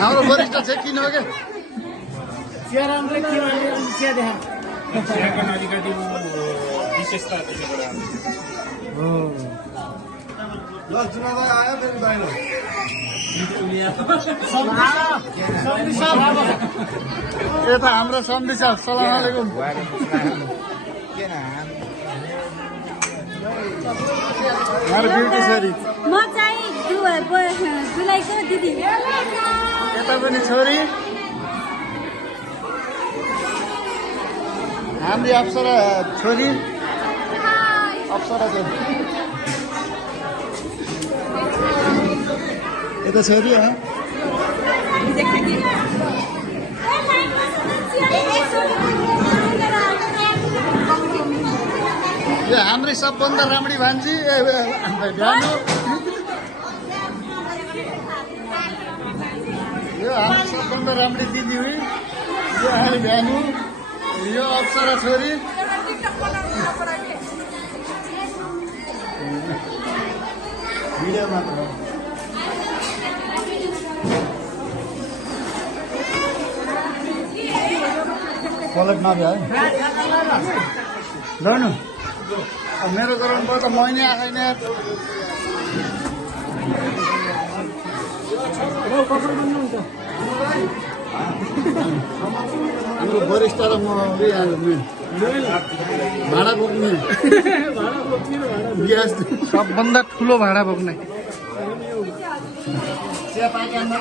हाम्रो वरिष्ठ चाहिँ किन हो क्या चिया राम्रो चिया देखा चियाका अलिकति विशेषता आयो फेरि बाहिर यता हाम्रो सम्धी साहब सलाम अलैकुम ब्युटी छोरी म चाहिँ जुलाईको दिदी यता पनि छोरी हाम्रो अप्सरा छोरी अप्सरा छोरी यता छोरी हो यो हाम्रै सबभन्दा राम्री भान्जी भ्यानु यो हाम्रो सबभन्दा राम्री दिदी हुई यो अहिले भ्यानु यो अप्सरा छोरी भिडियो मात्र पलट नभ्या है ल अब मेरो गराउनु त महिने आएन हाम्रो वरिष्ठ र म भाडा बोक्ने सबभन्दा ठुलो भाडा बोक्ने चिया पानी आन्न